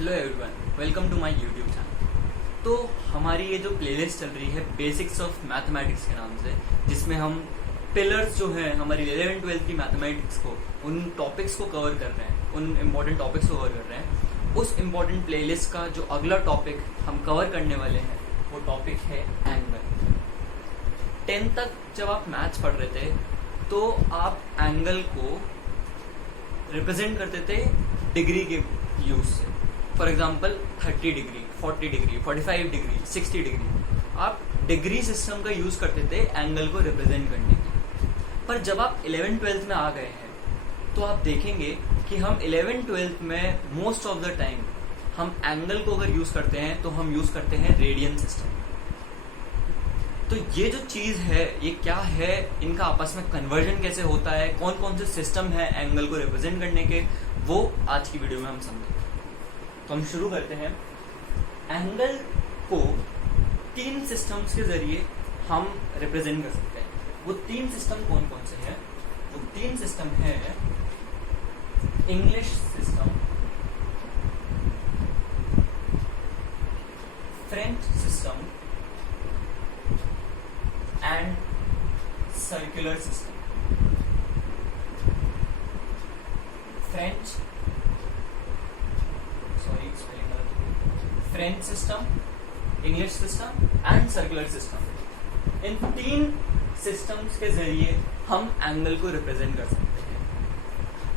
Hello everyone, welcome to my YouTube channel. तो हमारी ये जो प्लेलिस्ट चल रही है बेसिक्स ऑफ मैथमेटिक्स के नाम से, जिसमें हम पिलर्स जो हैं हमारी 11th-12th की मैथमेटिक्स को, उन टॉपिक्स को कवर कर रहे हैं, उन इम्पोर्टेंट टॉपिक्स को कवर कर रहे हैं। उस इम्पोर्टेंट प्लेलिस्ट का जो अगला टॉपिक हम कवर करने वाले हैं वो टॉपिक है एंगल। 10th तक जब आप मैथ्स पढ़ रहे थे तो आप एंगल को रिप्रेजेंट करते थे डिग्री के यूज से। For example 30 degree, 40 degree, 45 degree, 60 degree, आप डिग्री सिस्टम का यूज करते थे एंगल को रिप्रेजेंट करने के लिए। पर जब आप 11th-12th में आ गए हैं तो आप देखेंगे कि हम 11th-12th में मोस्ट ऑफ द टाइम हम एंगल को अगर यूज करते हैं तो हम यूज करते हैं रेडियन सिस्टम। तो ये जो चीज है ये क्या है, इनका आपस में कन्वर्जन कैसे होता है, कौन कौन से सिस्टम है एंगल को रिप्रेजेंट करने के, वो आज की वीडियो में हम समझेंगे। तो हम शुरू करते हैं। एंगल को 3 सिस्टम्स के जरिए हम रिप्रेजेंट कर सकते हैं। वो 3 सिस्टम कौन कौन से हैं? वो 3 सिस्टम है English system, French system and circular system. French system, English system and circular system. In 3 systems के जरिए हम एंगल को रिप्रेजेंट कर सकते हैं।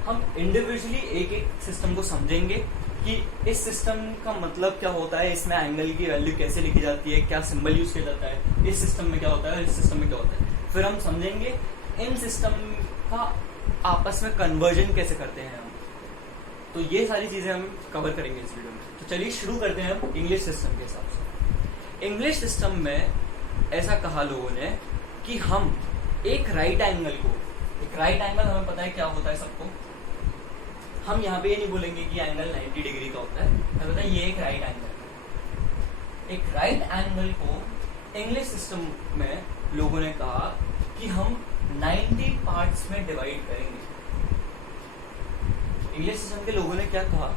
हम इंडिविजुअली एक एक सिस्टम को समझेंगे कि इस सिस्टम का मतलब क्या होता है, इसमें एंगल की वैल्यू कैसे लिखी जाती है, क्या सिंबल यूज किया जाता है, इस सिस्टम में क्या होता है, इस सिस्टम में क्या होता है। फिर हम समझेंगे इन सिस्टम का आपस में कन्वर्जन कैसे करते हैं हम। तो ये सारी चीजें हम कवर करेंगे इस वीडियो में। तो चलिए शुरू करते हैं हम इंग्लिश सिस्टम के हिसाब से। इंग्लिश सिस्टम में ऐसा कहा लोगों ने कि हम एक राइट एंगल हमें पता है क्या होता है सबको। हम यहाँ पे ये नहीं बोलेंगे कि एंगल 90 डिग्री का होता है, हमें पता है ये एक राइट एंगल है। एक राइट एंगल को इंग्लिश सिस्टम में लोगों ने कहा कि हम 90 पार्ट्स में डिवाइड करेंगे। इंग्लिश सिस्टम के लोगों ने क्या कहा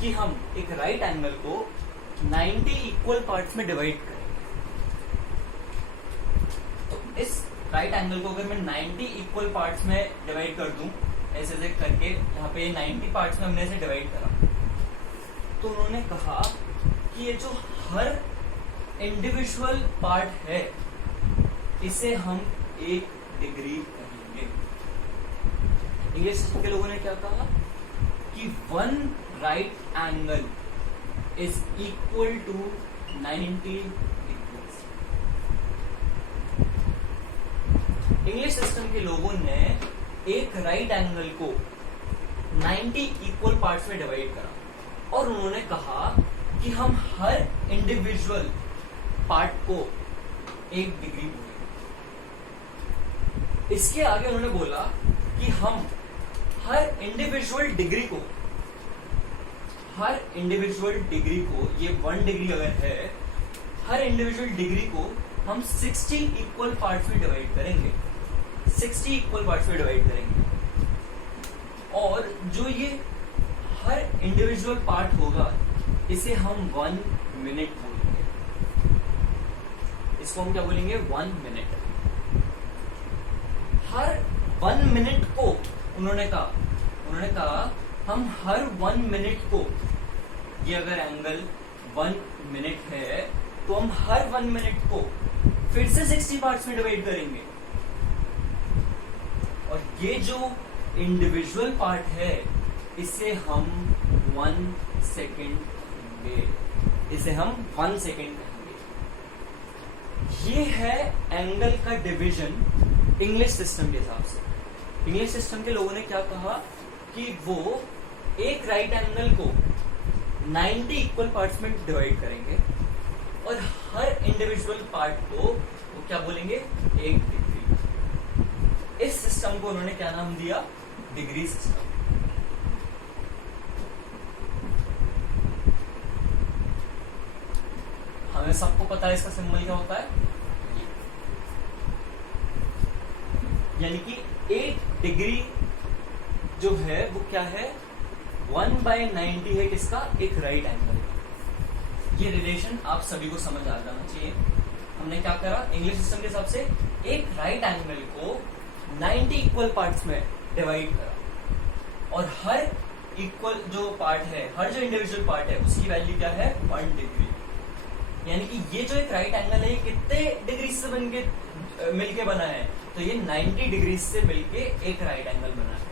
कि हम एक राइट एंगल को 90 इक्वल पार्ट्स में डिवाइड करेंगे। तो इस राइट एंगल को अगर मैं 90 इक्वल पार्ट्स में डिवाइड कर दूं, ऐसे ऐसे करके, यहाँ पे 90 पार्ट्स में हमने इसे डिवाइड करा, तो उन्होंने कहा कि ये जो हर इंडिविजुअल पार्ट है इसे हम 1 डिग्री कहेंगे। इंग्लिश सिस्टम के लोगों ने क्या कहा कि 1 right angle is equal to 90 degrees. English system के लोगों ने एक राइट एंगल को 90 इक्वल पार्ट्स में डिवाइड करा और उन्होंने कहा कि हम हर इंडिविजुअल पार्ट को 1 डिग्री बोलेंगे। इसके आगे उन्होंने बोला कि हम हर इंडिविजुअल डिग्री को, ये 1 डिग्री अगर है, हर इंडिविजुअल डिग्री को हम 60 इक्वल पार्ट्स में डिवाइड करेंगे। 60 इक्वल पार्ट्स में डिवाइड करेंगे और जो ये हर इंडिविजुअल पार्ट होगा इसे हम 1 मिनट बोलेंगे। इसको हम क्या बोलेंगे? 1 मिनट। हर 1 मिनट को उन्होंने कहा हम हर 1 मिनट को, ये अगर एंगल 1 मिनट है तो हम हर 1 मिनट को फिर से 60 पार्ट्स में डिवाइड करेंगे और ये जो इंडिविजुअल पार्ट है इसे हम 1 सेकेंड कहेंगे। ये है एंगल का डिवीजन इंग्लिश सिस्टम के हिसाब से। इंग्लिश सिस्टम के लोगों ने क्या कहा कि वो एक राइट एंगल को 90 इक्वल पार्ट्स में डिवाइड करेंगे और हर इंडिविजुअल पार्ट को वो क्या बोलेंगे? 1 डिग्री। इस सिस्टम को उन्होंने क्या नाम दिया? Degree system. हमें सबको पता है इसका सिंबल क्या होता है, यानी कि 1 डिग्री जो है वो क्या है? 1/90 है किसका, एक राइट एंगल का। ये रिलेशन आप सभी को समझ आ जाना चाहिए। हमने क्या करा, इंग्लिश सिस्टम के हिसाब से एक राइट एंगल को 90 इक्वल पार्ट्स में डिवाइड करा और हर इक्वल जो पार्ट है, हर जो इंडिविजुअल पार्ट है उसकी वैल्यू क्या है, 1 डिग्री। यानी कि ये जो एक राइट एंगल है ये कितने डिग्री से बनके मिलके बना है, तो ये 90 डिग्री से मिलके एक राइट एंगल बना है।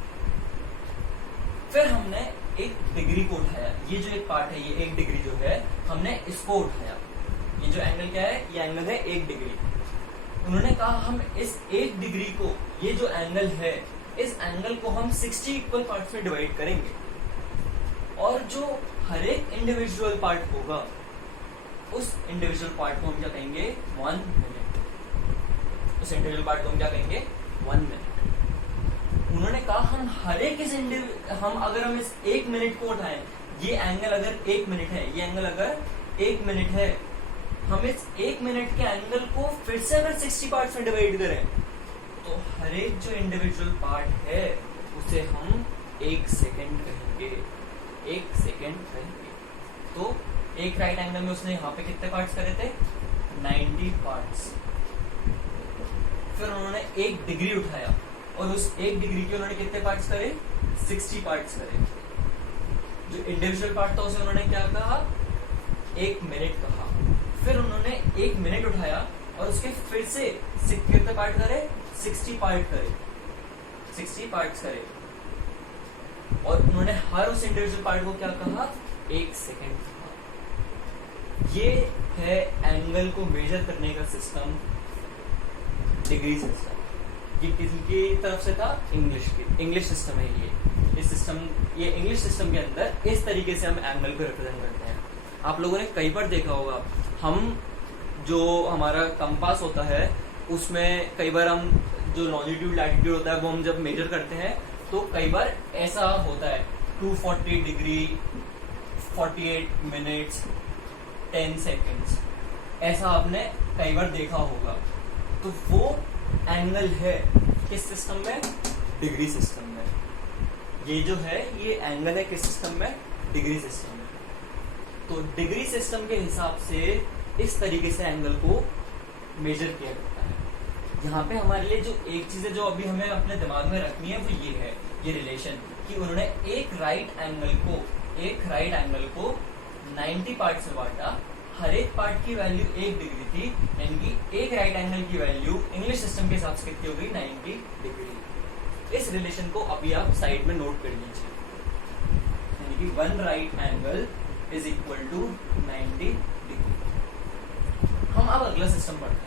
फिर हमने एक डिग्री को उठाया, ये जो एक पार्ट है ये 1 डिग्री जो है हमने इसको उठाया। ये जो एंगल क्या है, ये एंगल है 1 डिग्री। उन्होंने कहा हम इस 1 डिग्री को, ये जो एंगल है इस एंगल को हम 60 इक्वल पार्ट्स में डिवाइड करेंगे और जो हर एक इंडिविजुअल पार्ट होगा उस इंडिविजुअल पार्ट को हम क्या कहेंगे, 1 मिनट। उस इंडिविजुअल पार्ट को हम क्या कहेंगे, 1 मिनट। उन्होंने कहा हम हर एक अगर हम इस 1 मिनट को उठाएं, ये एंगल अगर 1 मिनट है, ये एंगल अगर 1 मिनट है, हम इस 1 मिनट के एंगल को फिर से अगर 60 पार्ट्स में डिवाइड करें तो हर एक जो इंडिविजुअल पार्ट है उसे हम 1 सेकेंड कहेंगे, 1 सेकेंड कहेंगे। तो एक राइट एंगल में उसने यहाँ पे कितने पार्ट्स करे थे, 90 पार्ट्स। फिर उन्होंने 1 डिग्री उठाया और उस 1 डिग्री के उन्होंने कितने पार्ट्स करे, 60 पार्ट्स करे। जो इंडिविजुअल पार्ट था उसे उन्होंने क्या कहा, 1 मिनट कहा। फिर उन्होंने 1 मिनट उठाया और उसके फिर से कितने पार्ट करे, 60 पार्ट करे, 60 पार्ट्स करे और उन्होंने हर उस इंडिविजुअल पार्ट को क्या कहा, 1 सेकेंड कहा। ये है एंगल को मेजर करने का सिस्टम, डिग्री सिस्टम। ये किसकी तरफ से था, इंग्लिश सिस्टम है ये। इस सिस्टम, ये इंग्लिश सिस्टम के अंदर इस तरीके से हम एंगल को रिप्रेजेंट करते हैं। आप लोगों ने कई बार देखा होगा, हम जो हमारा कंपास होता है उसमें कई बार हम जो लॉन्जिट्यूड लैटिट्यूड होता है वो हम जब मेजर करते हैं तो कई बार ऐसा होता है 240 डिग्री, 48 मिनट्स, 10 सेकेंड्स, ऐसा आपने कई बार देखा होगा। तो वो एंगल है किस सिस्टम में, डिग्री सिस्टम में। ये जो है ये एंगल है किस सिस्टम में, डिग्री सिस्टम में। तो डिग्री सिस्टम के हिसाब से इस तरीके से एंगल को मेजर किया जाता है। यहाँ पे हमारे लिए जो एक चीज है जो अभी हमें अपने दिमाग में रखनी है वो ये है, ये रिलेशन कि उन्होंने एक राइट एंगल को 90 पार्ट से बांटा। हर एक पार्ट की वैल्यू 1 डिग्री थी, यानी कि एक राइट एंगल की वैल्यू इंग्लिश सिस्टम के हिसाब से कितनी हो गई, 90 डिग्री। इस रिलेशन को अभी आप साइड में नोट कर लीजिए, यानी कि 1 right angle is equal to 90 degree. हम अब अगला सिस्टम पढ़ते हैं।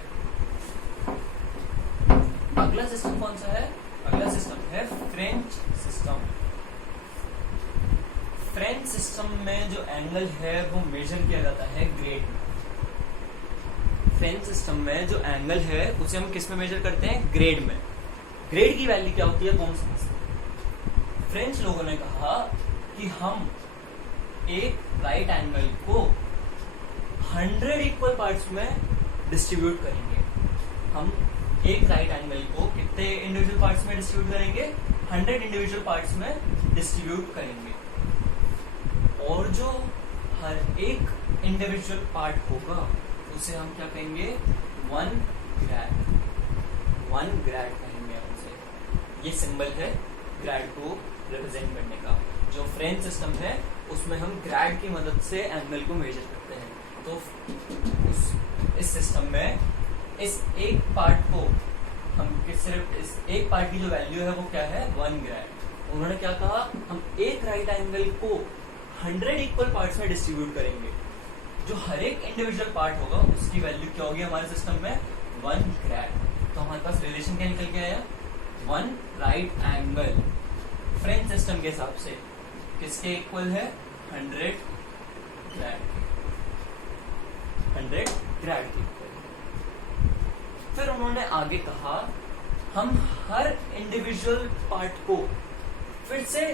अगला सिस्टम कौन सा है, अगला सिस्टम है फ्रेंच सिस्टम। फ्रेंच सिस्टम में जो एंगल है वो मेजर किया जाता है ग्रेड में। फ्रेंच सिस्टम में जो एंगल है उसे हम किस में मेजर करते हैं, ग्रेड में। ग्रेड की वैल्यू क्या होती है, कौन समझते। फ्रेंच लोगों ने कहा कि हम एक राइट एंगल को 100 इक्वल पार्ट्स में डिस्ट्रीब्यूट करेंगे। हम एक राइट एंगल को कितने इंडिविजुअल पार्ट्स में डिस्ट्रीब्यूट करेंगे, 100 इंडिविजुअल पार्ट्स में डिस्ट्रीब्यूट करेंगे। और जो हर एक इंडिविजुअल पार्ट होगा उसे हम क्या कहेंगे, 1 ग्रेड कहेंगे उसे। ये सिंबल है ग्रेड को रिप्रेजेंट करने का। जो फ्रेंच सिस्टम है उसमें हम ग्रेड की मदद से एंगल को मेजर करते हैं। तो इस सिस्टम में इस एक पार्ट को हम सिर्फ इस एक पार्ट की जो वैल्यू है वो क्या है, 1 ग्रेड। उन्होंने क्या कहा, हम एक राइट एंगल को 100 इक्वल पार्ट्स में डिस्ट्रीब्यूट करेंगे। जो हर एक इंडिविजुअल पार्ट होगा उसकी वैल्यू क्या होगी हमारे सिस्टम में, 1 ग्रेड। तो हमारे पास रिलेशन क्या निकल के आया, 1 राइट एंगल फ्रेंच सिस्टम के हिसाब से किसके इक्वल है, 100 ग्रेड, 100 ग्रेड के इक्वल। फिर उन्होंने आगे कहा हम हर इंडिविजुअल पार्ट को फिर से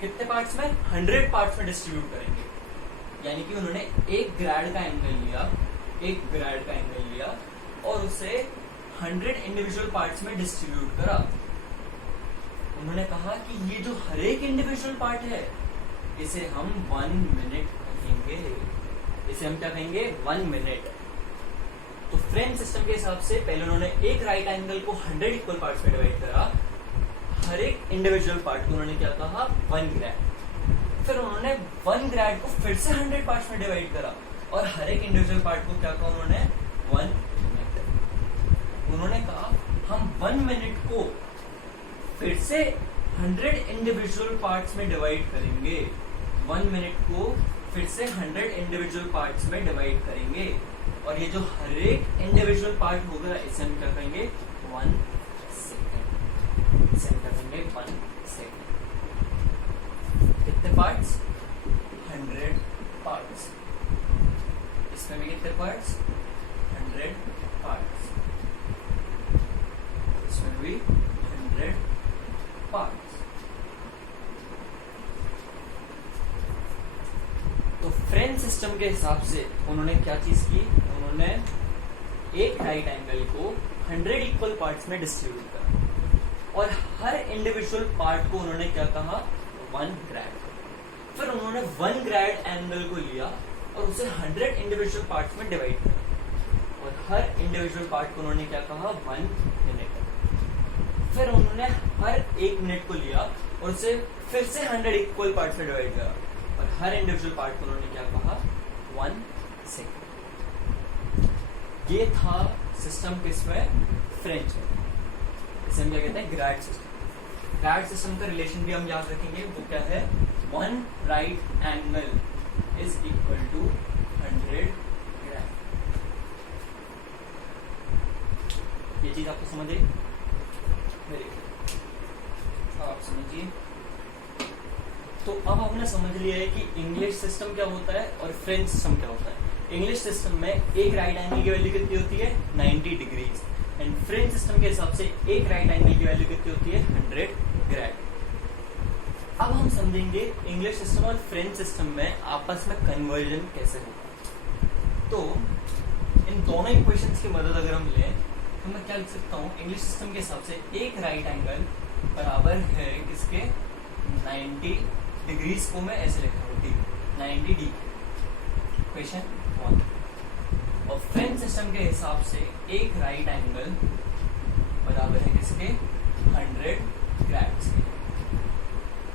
कितने पार्ट्स में, 100 पार्ट्स में डिस्ट्रीब्यूट करेंगे। यानी कि उन्होंने एक ग्रेड का एंगल लिया और उसे 100 इंडिविजुअल पार्ट्स में डिस्ट्रीब्यूट करा। उन्होंने कहा कि ये जो हर एक इंडिविजुअल पार्ट है इसे हम 1 मिनट कहेंगे। इसे हम क्या कहेंगे? 1 मिनट। तो फ्रेंच सिस्टम के हिसाब से पहले उन्होंने एक राइट एंगल को 100 इक्वल पार्ट्स में डिवाइड करा। हर एक इंडिविजुअल पार्ट को उन्होंने क्या कहा? 1 ग्रैड। फिर उन्होंने 1 ग्रैड को फिर से 100 पार्ट्स में डिवाइड करा और हर एक इंडिविजुअल पार्ट को क्या कहा उन्होंने? 1 मिनट। उन्होंने कहा हम 1 मिनट को फिर से 100 इंडिविजुअल पार्ट्स में डिवाइड करेंगे। 1 मिनट को फिर से 100 इंडिविजुअल पार्ट्स में डिवाइड करेंगे और ये जो हर एक इंडिविजुअल पार्ट होगा इसे हम क्या कहेंगे? 1 सेकेंड। इसे हम क्या कहेंगे? 1 सेकेंड। कितने पार्ट्स? 100 पार्ट्स। इसमें भी कितने पार्ट्स? 100 पार्ट्स। इसमें भी 100 पार्ट्स। तो फ्रेंच सिस्टम के हिसाब से उन्होंने क्या चीज की? उन्होंने एक राइट एंगल को 100 इक्वल पार्ट्स में डिस्ट्रीब्यूट करा और हर इंडिविजुअल पार्ट को उन्होंने क्या कहा? 1 ग्रैड। फिर उन्होंने 1 ग्रैड एंगल को लिया और उसे 100 इंडिविजुअल पार्ट्स में डिवाइड किया और हर इंडिविजुअल पार्ट को उन्होंने क्या कहा? 1 मिनट। फिर उन्होंने हर 1 मिनट को लिया और उसे फिर से 100 इक्वल पार्ट्स में डिवाइड करा और हर इंडिविजुअल पार्ट को उन्होंने क्या कहा? 1 सेकेंड। ये था सिस्टम किसमें? फ्रेंच में। इसे हम क्या कहते हैं? Grad system. ग्रैड सिस्टम का रिलेशन भी हम याद रखेंगे। वो क्या है? 1 right angle is equal to 100 grad. ये चीज आपको समझ आई? Very good. आप समझिए। तो अब हमने समझ लिया है कि इंग्लिश सिस्टम क्या होता है और फ्रेंच सिस्टम क्या होता है। इंग्लिश सिस्टम में एक राइट एंगल की वैल्यू कितनी होती है? 90 डिग्रीज। एंड फ्रेंच सिस्टम के हिसाब से एक राइट एंगल की वैल्यू कितनी होती है? 100 ग्रैड। अब हम समझेंगे इंग्लिश सिस्टम और फ्रेंच सिस्टम में आपस में कन्वर्जन कैसे होगा। तो इन दोनों इक्वेशंस की मदद अगर हम लें तो मैं क्या लिख सकता हूँ? इंग्लिश सिस्टम के हिसाब से एक राइट एंगल बराबर है किसके? 90 डिग्रीज को मैं ऐसे लिख रहा हूँ, 90 डिग्री। क्वेश्चन 1। और फ्रेंच सिस्टम के हिसाब से एक राइट एंगल बराबर है किसके? 100 ग्रैड्स के।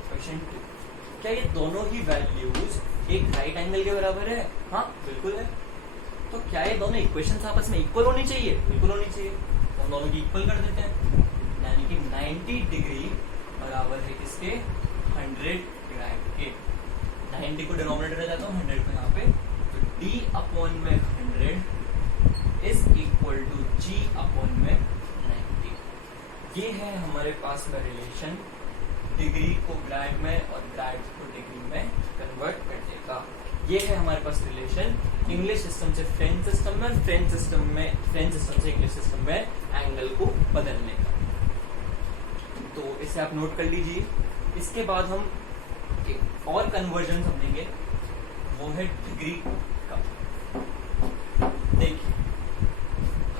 क्वेश्चन 2। क्या ये दोनों ही वैल्यूज एक राइट एंगल के बराबर है? हाँ बिल्कुल है। तो क्या ये दोनों इक्वेशंस आपस में इक्वल होनी चाहिए? बिल्कुल होनी चाहिए। तो हम दोनों की इक्वल कर देते हैं, यानी कि 90 डिग्री बराबर है किसके? 100 ग्रैड के। 90 को डिनोमिनेटर ले जाता हूँ, 100 को यहाँ पे, तो d अपॉन में 100 is equal to g upon में 90। ये है हमारे पास में रिलेशन डिग्री को ग्रैड में और ग्रैड को डिग्री में कन्वर्ट कर देगा। ये है हमारे पास रिलेशन इंग्लिश सिस्टम से फ्रेंच सिस्टम में, फ्रेंच सिस्टम से इंग्लिश सिस्टम में एंगल को बदलने का। तो इसे आप नोट कर लीजिए। इसके बाद हम एक और कन्वर्जन समझेंगे, वो है डिग्री का। देखिए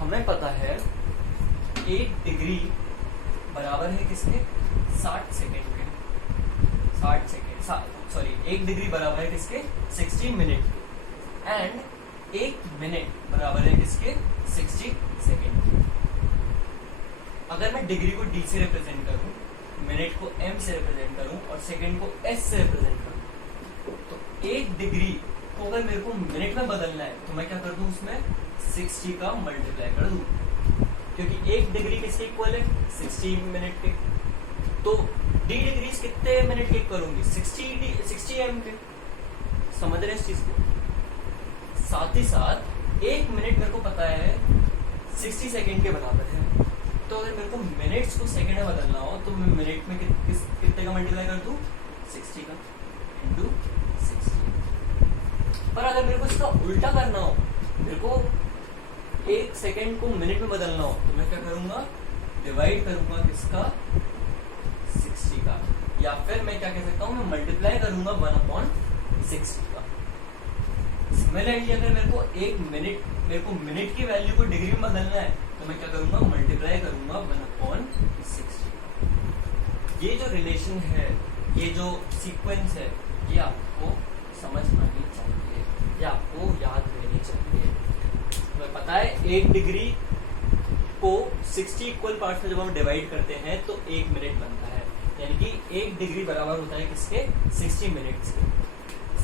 हमें पता है 1 डिग्री बराबर है किसके? 60 सेकेंड के। 60 सेकेंड, सॉरी 1 डिग्री बराबर है किसके? 60 मिनट के। एंड 1 मिनट बराबर है किसके? 60 सेकेंड। अगर मैं डिग्री को d से रिप्रेजेंट करूं, मिनट को m से रिप्रेजेंट करूं और सेकंड को s से रिप्रेजेंट करूं, तो 1 डिग्री को अगर मेरे को मिनट में बदलना है तो मैं क्या कर दूं? उसमें 60 का मल्टीप्लाई कर दूं, क्योंकि 1 डिग्री किसके इक्वल है? 60 मिनट के। तो d डिग्रीज कितने मिनट के इक्वल होंगी? 60 m के। समझ रहे हैं इस चीज को? साथ ही साथ 1 मिनट मेरे को पता है 60 सेकेंड के बराबर है। तो अगर मेरे को मिनट्स को सेकंड में बदलना हो तो मैं मिनट में कितने का मल्टीप्लाई कर दूं? 60 का इंटू 60। पर अगर मेरे को इसका उल्टा करना हो, मेरे को 1 सेकेंड को मिनट में बदलना हो, तो मैं क्या करूंगा? डिवाइड करूंगा किसका? 60 का। या फिर मैं क्या कह सकता हूं? मैं मल्टीप्लाई करूंगा 1/60 का। सिमिलरली अगर मेरे को मिनट की वैल्यू को डिग्री में बदलना है तो मैं क्या करूंगा? मल्टीप्लाई करूंगा 1/60। ये जो रिलेशन है, ये जो सीक्वेंस है, ये आपको समझ आनी चाहिए, ये आपको याद रहनी चाहिए। तुम्हें पता है 1 डिग्री को 60 इक्वल पार्ट्स में जब हम डिवाइड करते हैं तो 1 मिनट बनता है, यानी कि 1 डिग्री बराबर होता है किसके, 60 मिनट्स के।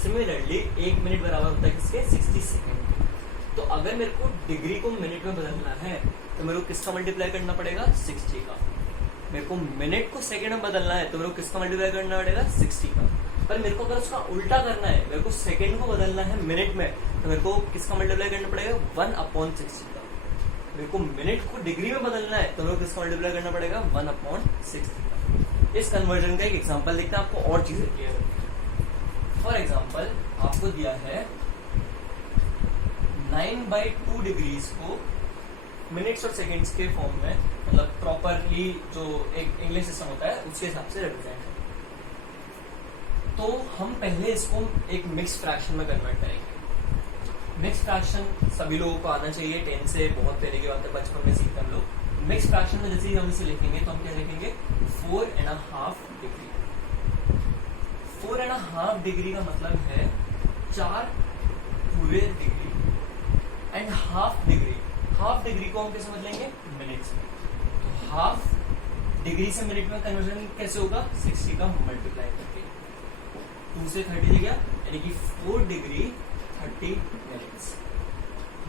सिमिलरली 1 मिनट बराबर होता है किसके, 60 सेकेंड के। तो अगर मेरे को डिग्री को मिनट में बदलना है तो मेरे को किसका मल्टीप्लाई करना पड़ेगा, 60 का। मेरे को मिनट को सेकंड में बदलना है तो मेरे को किसका मल्टीप्लाई करना पड़ेगा, 60 का। पर मेरे को अगर उसका उल्टा करना है, मेरे को सेकंड को बदलना है मिनट में, तो मेरे को किसका मल्टीप्लाई करना पड़ेगा, 1/60 का। मेरे को मिनट को डिग्री में बदलना है तो मेरे को किसका मल्टीप्लाई करना पड़ेगा, 1/60 का। इस कन्वर्जन का एक एग्जांपल देखते हैं, आपको और चीजें क्लियर होगी। फॉर एग्जांपल आपको दिया है 9/2 डिग्रीज को मिनट्स और सेकेंड्स के फॉर्म में, मतलब प्रॉपरली जो एक इंग्लिश सिस्टम होता है उसके हिसाब से रिप्रेजेंट है। तो हम पहले इसको एक मिक्स फ्रैक्शन में कन्वर्ट करेंगे। मिक्स फ्रैक्शन सभी लोगों को आना चाहिए, 10 से बहुत पहले की बात है, बचपन में सीखते हम लोग। मिक्स फ्रैक्शन में जैसे ही हम इसे लिखेंगे तो हम क्या लिखेंगे, 4.5 डिग्री। 4.5 डिग्री का मतलब है 4 पूरे degree, and half degree, half degree को हम कैसे बदलेंगे, मिनट्स में। तो हाफ डिग्री से मिनट में कन्वर्जन कैसे होगा, 60 का मल्टीप्लाई करके। 2 से 30 हो गया, यानी कि 4 डिग्री 30 मिनट्स।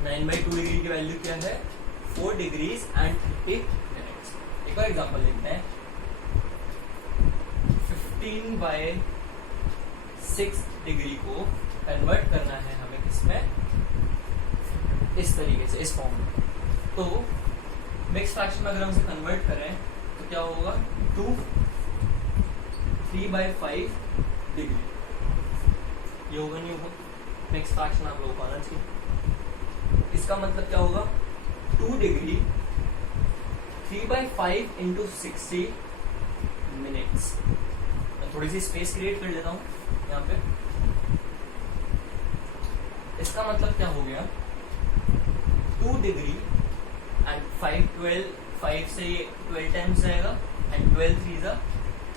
9/2 डिग्री की वैल्यू क्या है, 4 डिग्रीज एंड 30 मिनट्स। एक और एग्जांपल देखते हैं। 15/6 डिग्री को कन्वर्ट करना है हमें किसमें, इस तरीके से, इस फॉर्म में। तो मिक्स फ्रैक्शन में अगर हम इसे कन्वर्ट करें तो क्या होगा, 2 3/5 डिग्री। ये होगा नहीं होगा, मिक्स फ्रैक्शन आप लोगों को आना चाहिए। इसका मतलब क्या होगा, 2 डिग्री 3/5 इंटू 60 मिनट्स। मैं थोड़ी सी स्पेस क्रिएट कर लेता हूँ यहाँ पे। इसका मतलब क्या हो गया, 2 डिग्री एंड 5 से ये 12 टाइम्स जाएगा, एंड 12 3 जा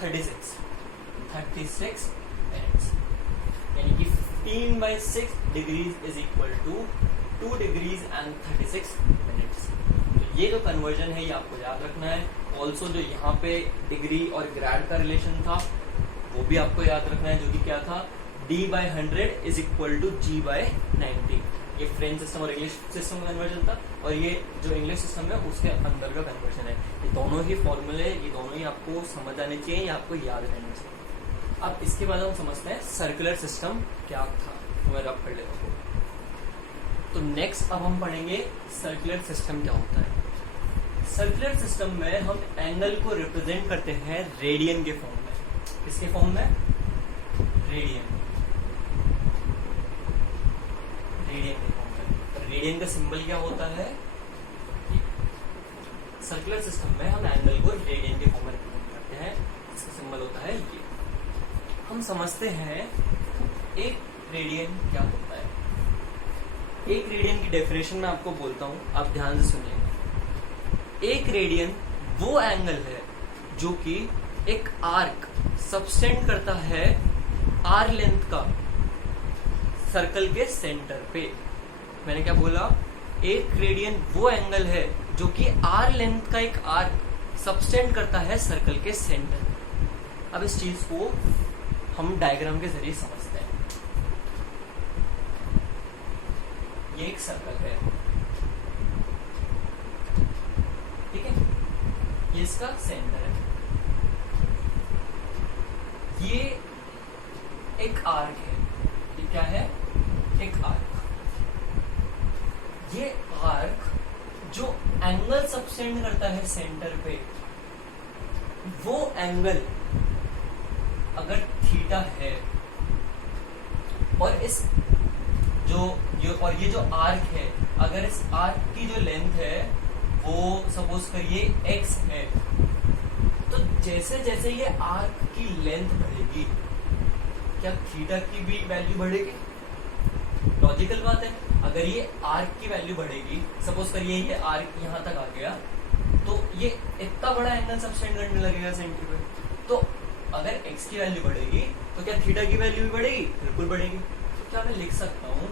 36 मिनट्स, यानी कि 15/6 degrees is equal to 2 degrees and 36 minutes. तो ये जो कन्वर्जन है ये आपको याद रखना है। ऑल्सो जो यहाँ पे डिग्री और ग्रेड का रिलेशन था वो भी आपको याद रखना है, जो कि क्या था, D/100 is equal to G/90। ये फ्रेंच सिस्टम और इंग्लिश सिस्टम का कन्वर्जन था, और ये जो इंग्लिश सिस्टम है उसके अंदर का कन्वर्जन है। ये दोनों ही फॉर्मूले, ये दोनों ही आपको समझ आने चाहिए, ये आपको याद रहना चाहिए। अब इसके बाद हम समझते हैं सर्कुलर सिस्टम क्या था, तो मैं रब कर लेता हूँ। तो नेक्स्ट अब हम पढ़ेंगे सर्कुलर सिस्टम क्या होता है। सर्कुलर सिस्टम में हम एंगल को रिप्रेजेंट करते हैं रेडियन के फॉर्म में। किसके फॉर्म में, रेडियन। रेडियन के फॉर्म में। रेडियन का सिंबल क्या होता है, सर्कुलर सिस्टम में हम एंगल को रेडियन के फॉर्म में रिप्रेजेंट करते हैं, इसका सिंबल होता है ये। हम समझते हैं एक रेडियन क्या होता है। एक रेडियन की डेफिनेशन मैं आपको बोलता हूं, आप ध्यान से सुनिए। एक रेडियन वो एंगल है जो कि एक आर्क सबटेंड करता है आर लेंथ का सर्कल के सेंटर पे। मैंने क्या बोला, एक रेडियन वो एंगल है जो कि आर लेंथ का एक आर्क सबटेंड करता है सर्कल के सेंटर। अब इस चीज को हम डायग्राम के जरिए समझते हैं। ये एक सर्कल है, ठीक है, ये इसका सेंटर है। ये एक आर्क है, ये क्या है, एक आर्क। ये आर्क जो एंगल सबटेंड करता है सेंटर पे, वो एंगल अगर थीटा है, और इस ये जो आर्क है, अगर इस आर्क की जो लेंथ है वो सपोज करिए x है, तो जैसे जैसे ये आर्क की लेंथ बढ़ेगी, क्या थीटा की भी वैल्यू बढ़ेगी? लॉजिकल बात है। अगर ये आर्क की वैल्यू बढ़ेगी, सपोज करिए ये आर्क यहाँ तक आ गया, तो ये इतना बड़ा एंगल सबटेंड करने लगेगा सेंटर पे। तो अगर x की वैल्यू बढ़ेगी तो क्या थीटा की वैल्यू भी बढ़ेगी? बिल्कुल बढ़ेगी। तो क्या मैं लिख सकता हूँ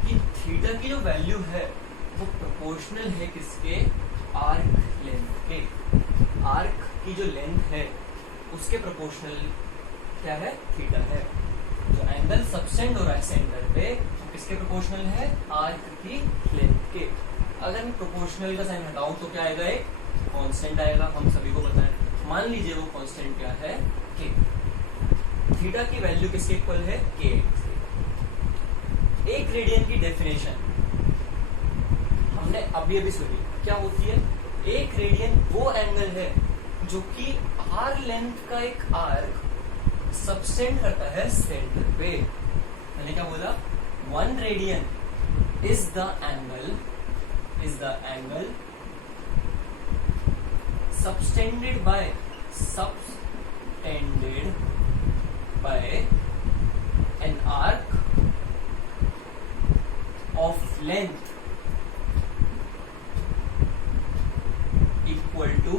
कि थीटा की जो वैल्यू है वो प्रोपोर्शनल है किसके? आर्क लेंथ के। आर्क की जो लेंथ है उसके प्रोपोर्शनल क्या है? थीटा है। जो एंगल सबसेंड हो रहा है सेंटर पे वो किसके प्रोपोर्शनल है? आर्क की लेंथ के। अगर मैं प्रोपोर्शनल का साइन हटाऊं तो क्या आएगा? एक कांस्टेंट आएगा, हम सभी को पता है। मान लीजिए वो कांस्टेंट क्या है? के। थीटा की वैल्यू किसके इक्वल है? के। एक रेडियन की डेफिनेशन हमने अभी सुनी, क्या होती है? एक रेडियन वो एंगल है जो कि आर लेंथ का एक आर्क सबसेंड करता है सेंटर पे। मैंने क्या बोला? 1 radian is the angle subtended by an arc of length equal to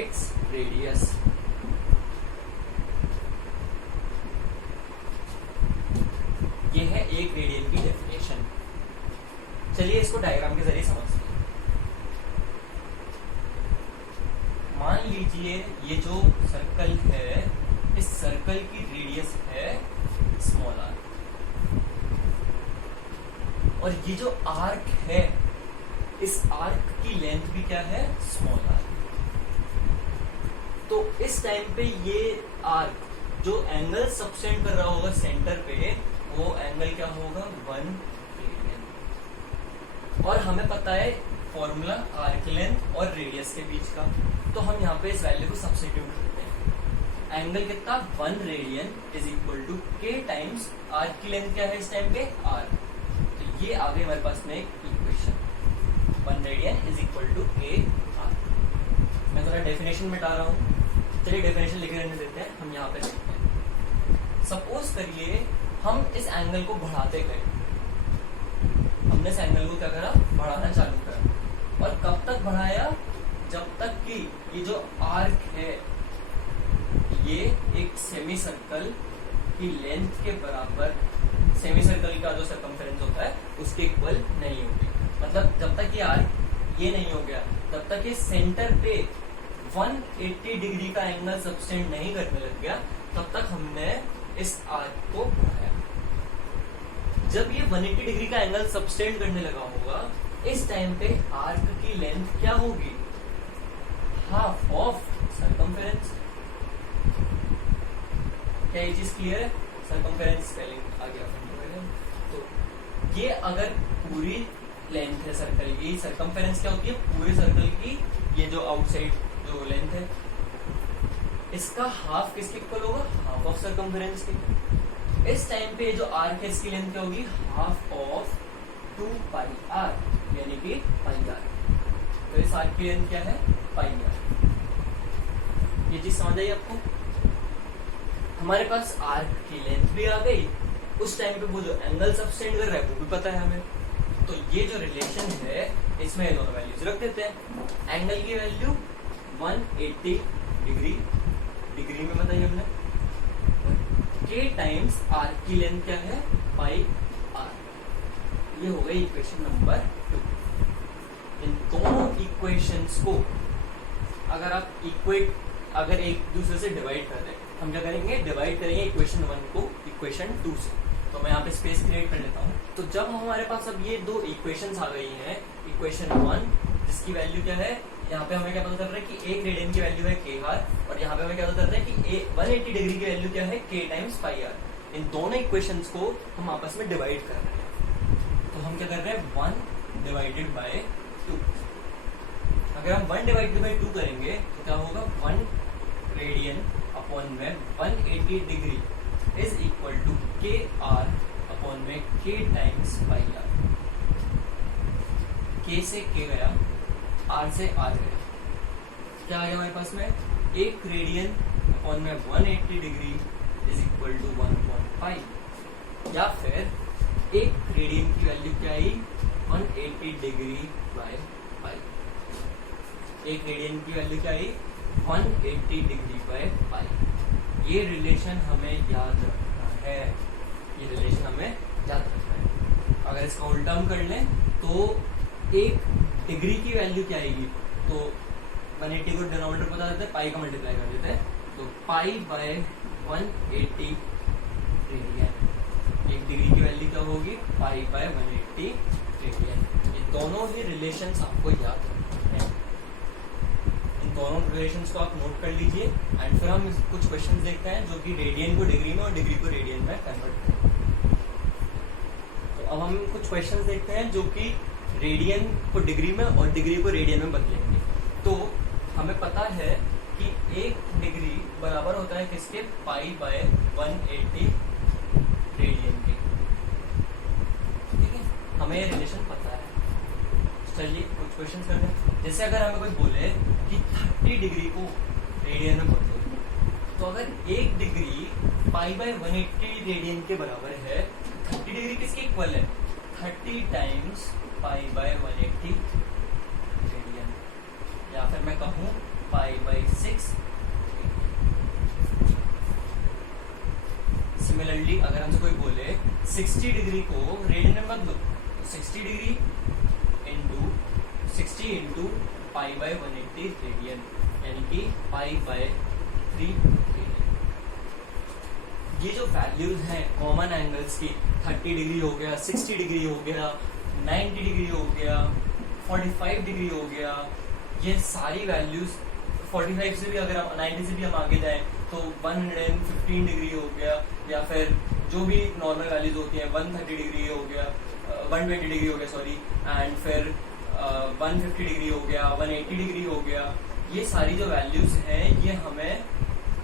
its radius. ये है एक रेडियन की डेफिनेशन। चलिए इसको डायग्राम के जरिए समझते हैं। मान लीजिए ये जो सर्कल है, इस सर्कल की रेडियस है स्मॉल आर, और ये जो आर्क है इस आर्क की लेंथ भी क्या है? Small R. तो इस टाइम पे ये आर्क जो एंगल सबसेंड कर रहा होगा सेंटर पे, वो एंगल क्या होगा? 1 रेडियन। और हमें पता है फॉर्मूला आर्क लेंथ और रेडियस के बीच का, तो हम यहाँ पे इस वैल्यू को सब्स्टिट्यूट करते हैं। एंगल कितना? 1 रेडियन इज इक्वल टू के टाइम्स आर्क की लेंथ क्या है इस टाइम पे? आर। तो ये आ गई हमारे पास में एक equation, 1 radian is equal to K R. मैं थोड़ा डेफिनेशन मिटा रहा हूँ, चलिए डेफिनेशन लिखे रहने देते हैं, हम यहाँ पे देखते हैं। सपोज करिए हम इस एंगल को बढ़ाते गए, हमने इस एंगल को क्या करा? बढ़ाना चालू करा। और कब तक बढ़ाया? जब तक कि ये जो आर्क है ये एक सेमी सर्कल की लेंथ के बराबर, सेमी सर्कल का जो सर्कमफेरेंस होता है उसके इक्वल नहीं होगी। मतलब जब तक ये आर्क ये नहीं हो गया तब तक ये सेंटर पे 180 डिग्री का एंगल सबसेंड नहीं करने लग गया, तब तक हमने इस आर्क को बढ़ाया। जब ये 180 डिग्री का एंगल सबसेंड करने लगा होगा, इस टाइम पे आर्क की लेंथ क्या होगी? Half of circumference. क्या ये चीज क्लियर है? सर्कमफेरेंस स्पेलिंग आ गया। तो ये अगर पूरी लेंथ है सर्कल की, सर्कमफेरेंस क्या होती है? पूरे सर्कल की ये जो आउटसाइड जो लेंथ है, इसका हाफ किसके इक्वल होगा? हाफ ऑफ सर्कमफेरेंस के। इस टाइम पे जो आर्क है इसकी लेंथ क्या होगी? हाफ ऑफ 2 पाई आर, यानी कि पाई आर। तो इस आर्क की लेंथ क्या है? पाई आर। ये चीज समझ आई आपको? हमारे पास आर्क की लेंथ भी आ गई, उस टाइम पे वो जो एंगल सबसेंड कर रहा है वो भी पता है हमें। तो ये जो रिलेशन है इसमें ये दोनों वैल्यूज रख देते हैं। एंगल की वैल्यू 180 डिग्री, डिग्री में बताइए हमने, के टाइम्स आर्क की लेंथ क्या है? पाई आर। ये हो गई इक्वेशन नंबर 2। इन दोनों इक्वेशंस को अगर एक दूसरे से डिवाइड कर दें, हम क्या करेंगे? डिवाइड करेंगे इक्वेशन 1 को इक्वेशन 2 से। तो मैं यहाँ पे स्पेस क्रिएट कर लेता हूँ। तो जब हमारे पास अब ये दो इक्वेशंस आ गई हैं, इक्वेशन 1 जिसकी वैल्यू क्या है, यहाँ पे हमें क्या पता चल रहा है कि एक रेडियन की वैल्यू है के आर, और यहाँ पे हमें क्या पता चल रहा है कि 180 डिग्री की वैल्यू क्या है? के टाइम्स पाई आर। इन दोनों इक्वेशंस को हम आपस में डिवाइड कर रहे हैं। तो हम क्या कर रहे हैं? 1 डिवाइडेड बाय 2। अगर हम 1 डिवाइडेड बाय 2 करेंगे तो क्या होगा? 1 रेडियन अपॉन में 180 degree is equal to K are upon में के टाइम्स पाई आर। के से के गया, आर से आर गया, क्या आ गया हमारे पास में? 1 रेडियन अपॉन में 180 डिग्री इज इक्वल टू 1.5, या फिर 1 रेडियन की वैल्यू क्या आई? 180 डिग्री बाय पाई। 1 रेडियन की वैल्यू क्या आई? 180 डिग्री बाय पाई। ये रिलेशन हमें याद रखना है, ये रिलेशन हमें याद रखना है। अगर इसका उल्टा हम कर लें तो एक डिग्री की वैल्यू क्या आएगी, तो 180 को डिनोमिनेटर पता देते हैं, पाई का मल्टीप्लाई कर देते हैं, तो पाई बाय 180 रेडियन। एक डिग्री की वैल्यू क्या होगी, पाई बाय 180 रेडियन। ये दोनों ही रिलेशंस आपको याद रखने हैं, इन दोनों रिलेशंस को आप नोट कर लीजिए। एंड फिर हम कुछ क्वेश्चंस देखते हैं जो कि रेडियन को डिग्री में और डिग्री को रेडियन में कन्वर्ट करें। तो अब हम कुछ क्वेश्चंस देखते हैं जो कि रेडियन को डिग्री में और डिग्री को रेडियन में बदलेंगे। तो हमें पता है कि एक डिग्री बराबर होता है किसके, पाई बाय 180 रेडियन के। ठीक है, हमें ये रिलेशन पता है। चलिए कुछ क्वेश्चन करते हैं। जैसे अगर हमें कोई बोले कि 30 डिग्री को रेडियन में बदलो, तो अगर एक डिग्री पाई बाय 180 रेडियन के बराबर है, 30 डिग्री किसके इक्वल है, 30 टाइम्स पाई बाय 180 रेडियन, या फिर मैं कहूं पाई बाय 6। सिमिलरली अगर हमसे कोई बोले 60 डिग्री को रेडियन में बदलो, तो 60 degree into 60 into pi by 180 radian, यानी कि पाई बाय 3 रेडियन। ये जो वैल्यूज हैं कॉमन एंगल्स की, 30 डिग्री हो गया, 60 डिग्री हो गया, 90 डिग्री हो गया, 45 डिग्री हो गया, ये सारी वैल्यूज 45 से भी अगर हम 90 से भी हम आगे जाएं तो 115 डिग्री हो गया, या फिर जो भी नॉर्मल वैल्यूज होती हैं 130 डिग्री हो गया, 120 डिग्री हो गया सॉरी, एंड फिर 150 डिग्री हो गया, 180 डिग्री हो गया। ये सारी जो वैल्यूज हैं ये हमें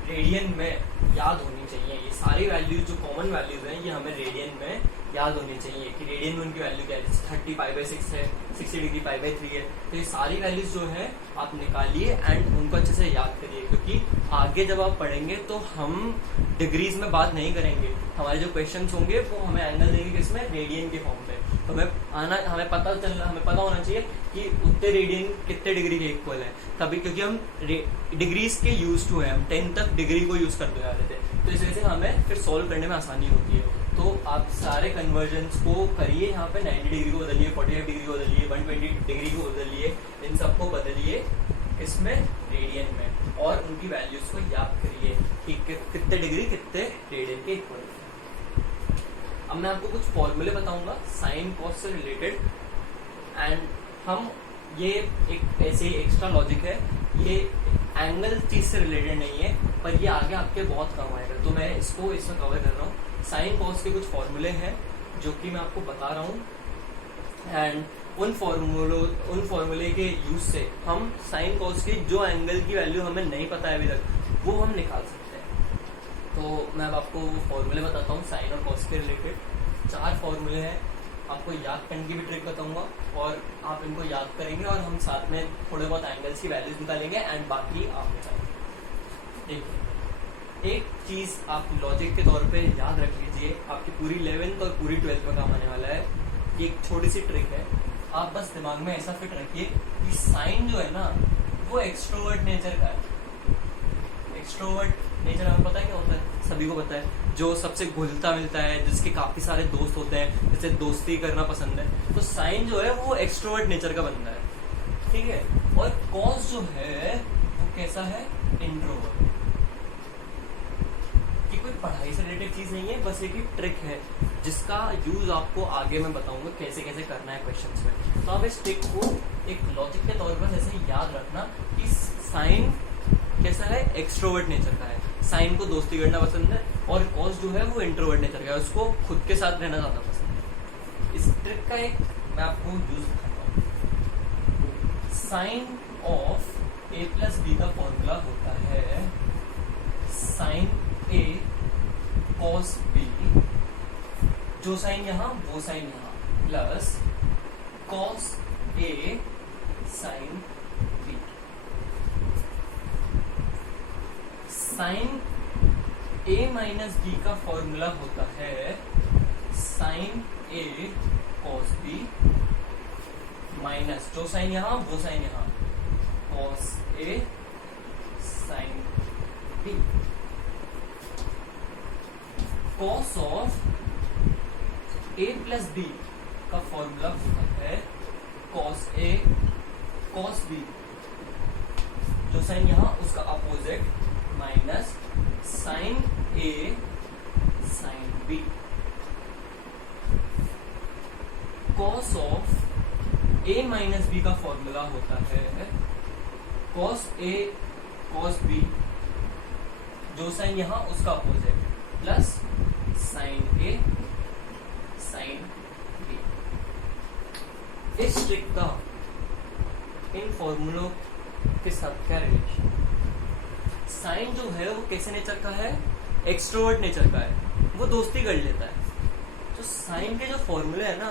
रेडियन में याद होनी चाहिए। ये सारी वैल्यूज जो कॉमन वैल्यूज हैं ये हमें रेडियन में याद होनी चाहिए कि रेडियन में उनकी वैल्यू क्या है। 30 पाई बाय 6 है, 60 डिग्री पाई बाय 3 है। तो ये सारी वैल्यूज जो है आप निकालिए एंड उनको अच्छे से याद करिए, क्योंकि आगे जब आप पढ़ेंगे तो हम डिग्रीज में बात नहीं करेंगे। हमारे जो क्वेश्चंस होंगे वो हमें एंगल देंगे किसमें, रेडियन के फॉर्म में। तो हमें पता होना चाहिए कि उतने रेडियन कितने डिग्री के इक्वल है। कभी क्योंकि हम डिग्रीज के यूज टू है, हम 10 तक डिग्री को यूज करते आ रहे थे, तो इस वजह से हमें फिर सॉल्व करने में आसानी होती है। तो आप सारे कन्वर्जन्स को करिए, यहाँ पे 90 डिग्री को बदलिए, 45 डिग्री को बदलिए, 120 डिग्री को बदलिए, इन सबको बदलिए इसमें रेडियन में, और उनकी वैल्यूज को याद करिए कि कितने डिग्री कितने रेडियन के इक्वल है। अब मैं आपको कुछ फॉर्मूले बताऊंगा साइन कॉस से रिलेटेड, एंड हम ये एक ऐसे ही एक्स्ट्रा लॉजिक है, ये एंगल चीज से रिलेटेड नहीं है, पर ये आगे आपके बहुत काम आएगा, तो मैं इसको इसमें कवर कर रहा हूँ। साइन कॉस के कुछ फॉर्मूले हैं जो कि मैं आपको बता रहा हूँ, एंड उन फॉर्मूले के यूज से हम साइन कॉस के जो एंगल की वैल्यू हमें नहीं पता है अभी तक वो हम निकाल सकते हैं। तो मैं अब आपको वो फॉर्मूले बताता हूँ साइन और कॉस के रिलेटेड। 4 फॉर्मूले हैं, आपको याद करने की भी ट्रिक बताऊंगा, और आप इनको याद करेंगे और हम साथ में थोड़े बहुत एंगल्स की वैल्यूज निकालेंगे एंड बाकी आप निकालेंगे। ठीक है, एक चीज आप लॉजिक के तौर पे याद रख लीजिए, आपकी पूरी 11th और पूरी 12th में काम आने वाला है। एक छोटी सी ट्रिक है, आप बस दिमाग में ऐसा फिट रखिए कि साइन जो है ना वो एक्सट्रोवर्ट नेचर का है। एक्सट्रोवर्ट नेचर हमें पता है क्या होता है, सभी को पता है, जो सबसे घुलता मिलता है, जिसके काफी सारे दोस्त होते हैं, जिसे दोस्ती करना पसंद है। तो साइन जो है वो एक्सट्रोवर्ट नेचर का बंदा है, ठीक है। और कॉस जो है वो कैसा है, इंट्रोवर्ट। कि कोई पढ़ाई से रिलेटेड चीज नहीं है, बस एक ही ट्रिक है जिसका यूज आपको आगे मैं बताऊंगा कैसे कैसे करना है क्वेश्चंस में। तो आप इस ट्रिक को एक लॉजिक के तौर पर ऐसे याद रखना कि साइन कैसा है, एक्सट्रोवर्ट नेचर का है, साइन को दोस्ती करना पसंद है, और कॉस जो है वो इंट्रोवर्ट नेचर का है, उसको खुद के साथ रहना ज्यादा पसंद है। इस ट्रिक का एक मैं आपको यूज बताता हूँ। Sine of A plus B का फॉर्मूला होता है साइन ए कॉस बी, जो साइन यहाँ वो साइन यहाँ, plus cos A sine B. Sine A minus B का फॉर्मूला होता है sine A cos B minus जो साइन यहाँ वो साइन यहाँ, cos A B. Cos of A plus B का फॉर्मूला होता है कॉस ए कॉस बी, जो साइन यहां उसका opposite, minus sine A sine B. Cos of A minus B का फॉर्मूला होता है कॉस ए कॉस बी, जो साइन यहां उसका opposite, plus sine A sine B. इस ट्रिक का इन फॉर्मूलों के साथ क्या रिलेशन? साइन जो है वो कैसे नेचर का है? एक्सट्रोवर्ट नेचर का है, वो दोस्ती कर लेता है। तो साइन के जो फॉर्मूले है ना,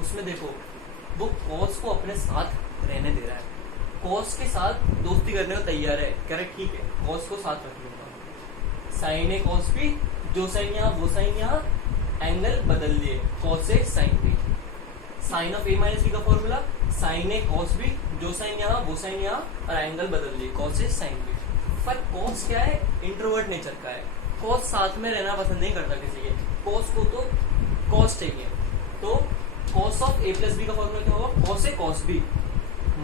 उसमें देखो वो कॉस को अपने साथ रहने दे रहा है, कॉस के साथ दोस्ती करने को तैयार है, कह रहा है ठीक है कॉस को साथ रख लूंगा। साइन ए कॉस बी, जो साइन यहाँ वो साइन यहाँ, एंगल बदल लिए, cos A sine B. Sine of A minus B का formula sine A cos B, जो साइन यहाँ वो साइन यहाँ, और एंगल बदल लिए, कॉस ए साइन बी। पर कॉस क्या है? इंट्रोवर्ट नेचर का है, कॉस साथ में रहना पसंद नहीं करता किसी के, कॉस को तो कॉस चाहिए। तो cos of A plus B का फॉर्मूला क्या होगा? Cos A cos B,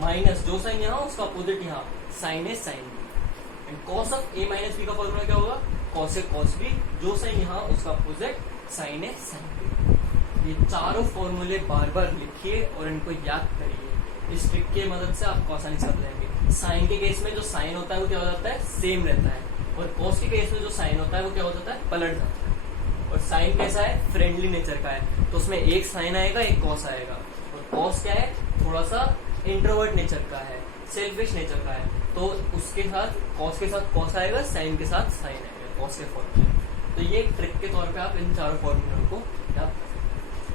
minus जो साइन यहाँ उसका अपोजिट यहाँ, sine A sine B. And cos of A minus B का फॉर्मूला क्या होगा? कॉस ए कॉस बी, जो साइन यहाँ उसका opposite, sine A sine B. ये चारों फॉर्मूले बार बार लिखिए और इनको याद करिए। इस ट्रिक की मदद से आपको आसानी से समझ जाएंगे। साइन के केस में जो साइन होता है वो क्या हो जाता है? सेम रहता है, और कॉस के केस में जो साइन होता है वो क्या हो जाता है? पलट जाता है। और साइन कैसा है? फ्रेंडली नेचर का है, तो उसमें एक साइन आएगा एक कॉस आएगा। और कॉस क्या है? थोड़ा सा इंट्रोवर्ट नेचर का है, सेल्फिश नेचर का है, तो उसके साथ कॉस के साथ कॉस आएगा, साइन के साथ साइन आएगा, कॉस के फॉर्मूले। तो ये एक ट्रिक के तौर पे आप इन चारों फॉर्मूलों को याद करें।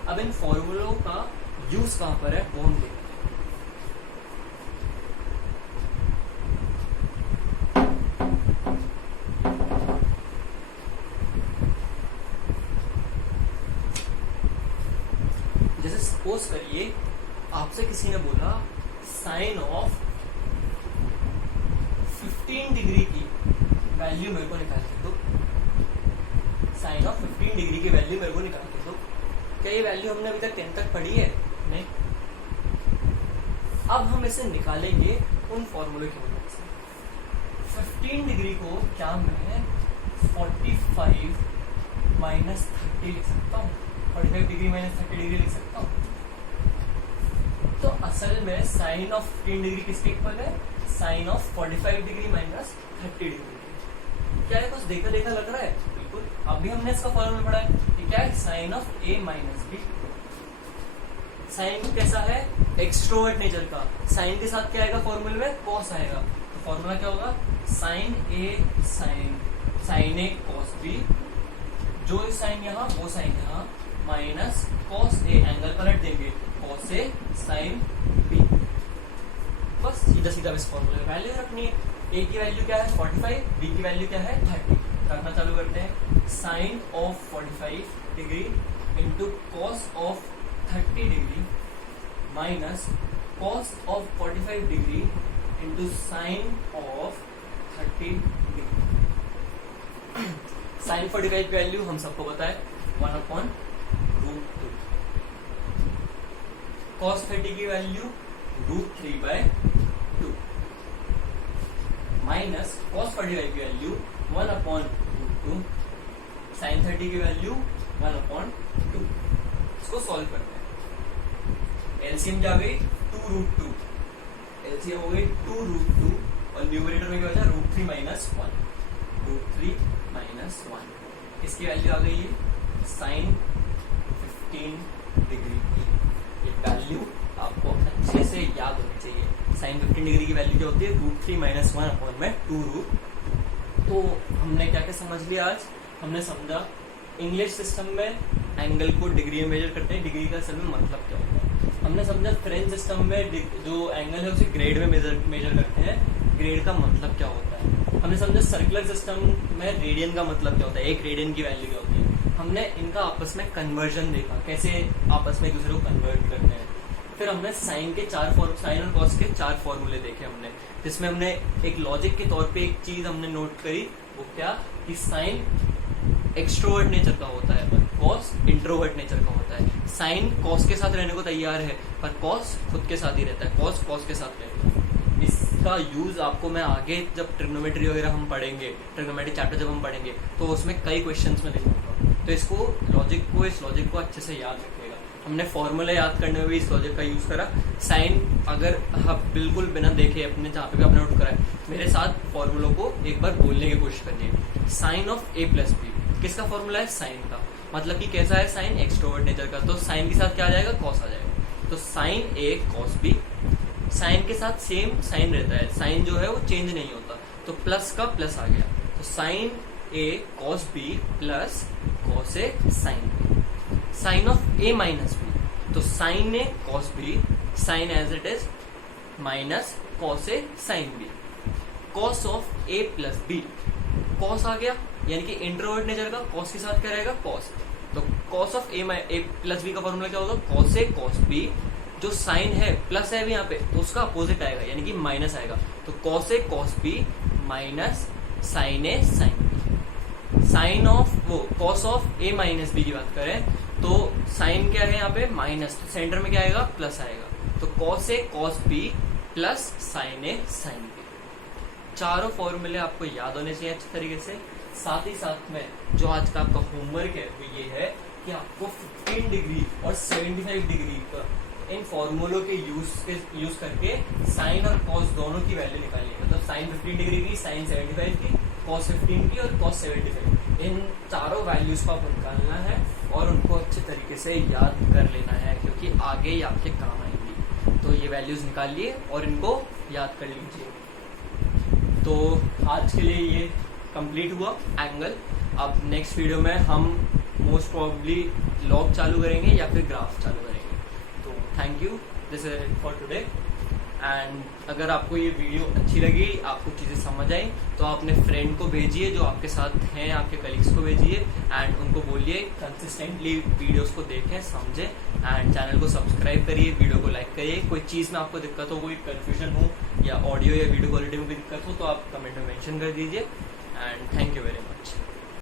अब इन फॉर्मूलों का यूज कहां पर है वो हम देखते हैं। जैसे सपोज करिए आपसे किसी ने बोला साइन ऑफ 15 डिग्री की वैल्यू मेरे को निकाल के दो, साइन ऑफ 15 डिग्री की वैल्यू मेरे को निकाल के दो। क्या ये वैल्यू हमने अभी तक 10 तक पढ़ी है? नहीं। अब हम इसे निकालेंगे उन फॉर्मूले की मदद से। 15 डिग्री को क्या मैं 45 माइनस 30 लिख सकता हूँ? 45 डिग्री माइनस 30 डिग्री लिख सकता हूँ? तो असल में साइन ऑफ 15 डिग्री किसके इक्वल है? Sine of 45 degree minus 30 degree. क्या है? कुछ देखा देखा लग रहा है? बिल्कुल। अभी हमने इसका फॉर्मूला पढ़ा है कि क्या है? Sine of A minus B. Sine कैसा है? एक्सट्रोवर्ट नेचर का। साइन के साथ क्या आएगा फॉर्मूले में? कॉस आएगा। तो फॉर्मूला क्या होगा? Sign A sign A cos B, जो साइन यहाँ वो साइन यहाँ, माइनस कॉस ए, एंगल पलट देंगे, कॉस ए साइन बी। बस सीधा सीधा इस फॉर्मूले में वैल्यू रखनी है। ए की वैल्यू क्या है? 45, बी की वैल्यू क्या है? 30। रखना चालू करते हैं। Sine of 45 degree into cos of 30 degree minus cos of 45 degree into sine of 30 degree. Sine 45 की वैल्यू हम सबको पता है 1/√2। कॉस 30 की वैल्यू √3/2 माइनस कॉस 45 की वैल्यू 1/√2, साइन 30 की वैल्यू 1/2। इसको सॉल्व करते हैं। एलसीएम क्या गई? 2√2। एलसीएम हो गई 2√2 और न्यूमरेटर में क्या बचा? √3 माइनस 1। √3 माइनस 1 इसकी वैल्यू आ गई है साइन 15 डिग्री की। ये वैल्यू आपको अच्छे से याद होनी चाहिए। साइन 15 डिग्री की वैल्यू क्या होती है? √3 माइनस 1/2√2। तो हमने क्या क्या समझ लिया आज? हमने समझा इंग्लिश सिस्टम में एंगल को डिग्री में मेजर करते हैं, डिग्री का असल में मतलब क्या होता है। हमने समझा फ्रेंच सिस्टम में जो एंगल है उसे ग्रेड में मेजर करते हैं, ग्रेड का मतलब क्या होता है। हमने समझा सर्कुलर सिस्टम में रेडियन का मतलब क्या होता है, एक रेडियन की वैल्यू क्या होती है। हमने इनका आपस में कन्वर्जन देखा, कैसे आपस में एक दूसरे को कन्वर्ट करते हैं। फिर हमने साइन और कॉस के 4 फॉर्मूले देखे हमने, जिसमें हमने एक लॉजिक के तौर पे एक चीज हमने नोट करी वो क्या कि साइन एक्सट्रोवर्ट नेचर का होता है और कॉस इंट्रोवर्ट नेचर का होता है। साइन कॉस के साथ रहने को तैयार है पर कॉस खुद के साथ ही रहता है, कॉस के साथ रहता है। इसका यूज आपको मैं आगे जब ट्रिग्नोमेट्री वगैरह हम पढ़ेंगे, ट्रिग्नोमेट्री चैप्टर जब हम पढ़ेंगे तो उसमें कई क्वेश्चंस में दिखाऊंगा। तो इस लॉजिक को अच्छे से याद रखिएगा। हमने फॉर्मूला याद करने में भी इस लॉजिक का यूज करा। साइन अगर हम बिल्कुल बिना देखे अपने जहाँ पे भी आपने नोट करा है, मेरे साथ फॉर्मूलों को एक बार बोलने की कोशिश करिए। Sine of A plus B किसका फॉर्मूला है? साइन का। मतलब कि कैसा है साइन? एक्सट्रोवर्ट नेचर का। तो साइन के साथ क्या आ जाएगा? कॉस आ जाएगा। तो sine A cos B, sign के साथ सेम साइन रहता है, साइन जो है वो चेंज नहीं होता, तो प्लस का प्लस आ गया। तो sine A cos B plus cos A sine B. Sine of A minus B, तो sine A cos B, sine as it is minus cos A sine B. Cos of A plus B, cos आ गया यानी कि introvert nature का, cos के साथ क्या रहेगा? कॉस। तो cos of A plus B का फॉर्मूला क्या होगा? Cos A cos B. जो साइन है प्लस है भी यहाँ पे तो उसका अपोजिट आएगा यानी कि माइनस आएगा। तो cos A cos B minus sine A sine B. Sine of वो cos of A minus B की बात करें तो साइन क्या है यहाँ पे? माइनस, तो सेंटर में क्या आएगा? प्लस आएगा। तो cos A cos B plus sine A sine B. चारों फॉर्मूले आपको याद होने चाहिए अच्छे तरीके से। साथ ही साथ में जो आज का आपका होमवर्क है वो ये है कि आपको 15 डिग्री और 75 डिग्री का इन फॉर्मूलों के यूज करके साइन और कॉस दोनों की वैल्यू निकालिए। मतलब साइन 15 डिग्री की, साइन 75 की, कॉस 15 की और कॉस 75। इन चारों वैल्यूज को आपको निकालना है और उनको अच्छे तरीके से याद कर लेना है क्योंकि आगे ये आपके काम आएंगी। तो ये वैल्यूज निकालिए और इनको याद कर लीजिए। तो आज के लिए ये कंप्लीट हुआ एंगल। अब नेक्स्ट वीडियो में हम मोस्ट प्रोबेबली लॉग चालू करेंगे या फिर ग्राफ चालू करेंगे। तो thank you, this is it for today. And अगर आपको ये वीडियो अच्छी लगी, आपको चीज़ें समझ आई, तो आप अपने फ्रेंड को भेजिए जो आपके साथ हैं, आपके कलीग्स को भेजिए एंड उनको बोलिए कंसिस्टेंटली वीडियोस को देखें, समझें एंड चैनल को सब्सक्राइब करिए, वीडियो को लाइक करिए। कोई चीज़ में आपको दिक्कत हो, कोई कन्फ्यूजन हो या ऑडियो या वीडियो क्वालिटी में कोई दिक्कत हो तो आप कमेंट में मेंशन कर दीजिए। And thank you very much.